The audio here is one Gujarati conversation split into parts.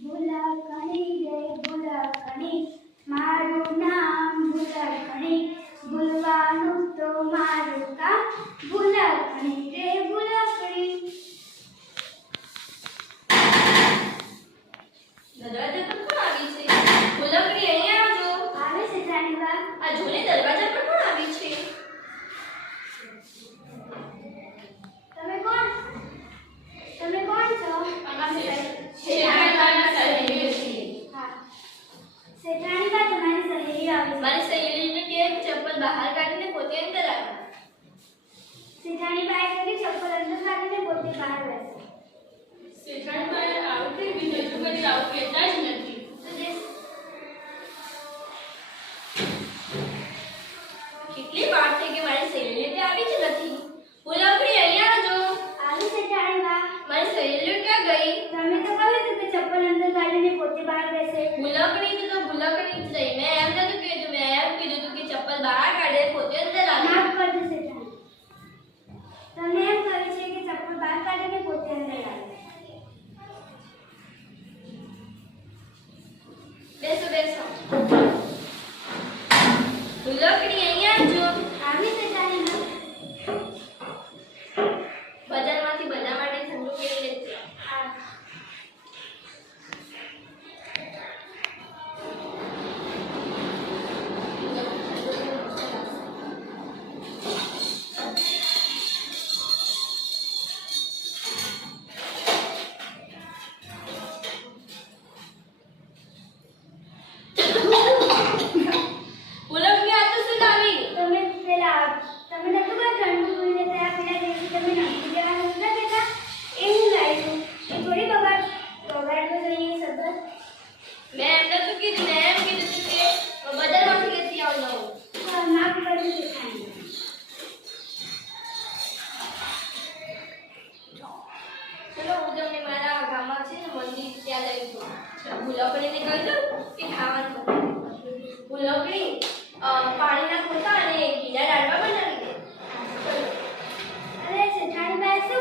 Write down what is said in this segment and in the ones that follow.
ભૂલકણી રે થઈ કે મારી સહેલીઓ તે આવી જ નથી ભૂલકડી અહીંયા આવજો આવી શેઠાણીબા મારી સહેલીઓ ક્યાં ગઈ તમે તો કહ્યું હતું કે ચપ્પલ અંદર કાઢીને પોતે બહાર બેસે ભૂલકડી તો ભૂલકડી જ રહી મેં એમ નતું કીધું મેં એમ કીધું હતું કે ચપ્પલ બહાર કાઢે પોતે અંદર આવે માફ કરજો શેઠાણી તમને એમ કહ્યું છે કે ચપ્પલ બહાર કાઢીને પોતે અંદર આવે બેસો બેસો કીધું એમ કીધું કે બજારમાંથી લેતી આવ નવું હા, ચલો તમને મારા ગામમાં છે ને મંદિર ત્યાં લઈ જઉં. ભૂલકડીને કહી દઉં કે ખાવાનું. ભૂલકડી પાણીના ખોટા અને ગીલા લાડવા બનાવી દે. અરે શેઠાણીબાએ શું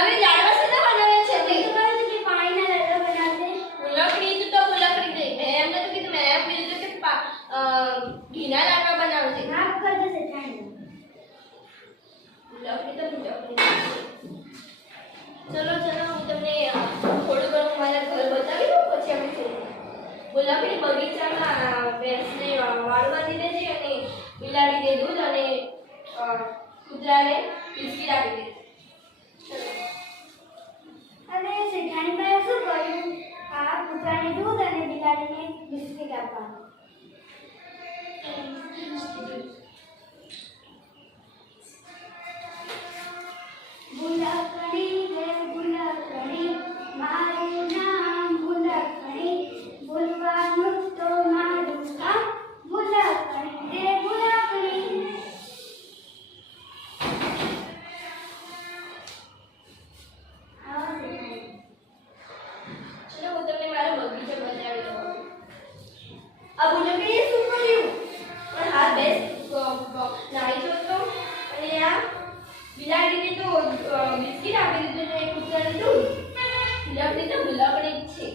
ભૂલકડી લાડવા બનાવે છે? તે ભૂલકડી તો ભૂલકડી જ રહી મેં એમ નતું કીધું મેં એમ કીધું કે ઘીના લાડવા બનાવજે ભૂલકડી તો ભૂલકડી ચલો ચલો હું તમને થોડું ઘણું મારા ઘર બતાવી દઉં પછી અમે જઈએ બગીચામાં ભેંસને અ, વાળ છે અને બિલાડીને દૂધ અને કુતરાને બિસ્કીટ આપી દે ચલો. અને શેઠાણીબાએ શું કર્યું? આ કૂતરાને દૂધ અને બિલાડીને બિસ્કિટ બિલાડીને તો અ, બિસ્કિટ આપી દીધું ને કૂતરાને દૂધ ભૂલકડી તો ભૂલકડી જ છે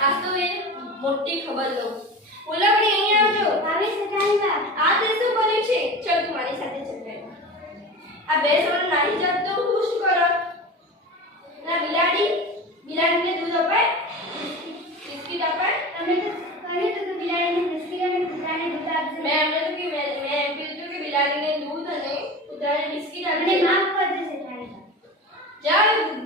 આ તો એ મોટી ખબર લઉં ફૂલવડી અહીંયા આવજો આવી શેઠાણી બા આ તે શું કર્યું છે ચલ તું મારી સાથે ચલ બેન આ બે સવારે નાહી જાત તો હું શું કરો ના બિલાડી બિલાડીને દૂધ અપાય બિસ્કિટ અપાય તમે તો કહ્યું હતું કે બિલાડીને બિસ્કિટ અને કૂતરાને દૂધ આપજો મેં એમને બિસ્કિટ મને આપી માફ કરજો શેઠાણી બા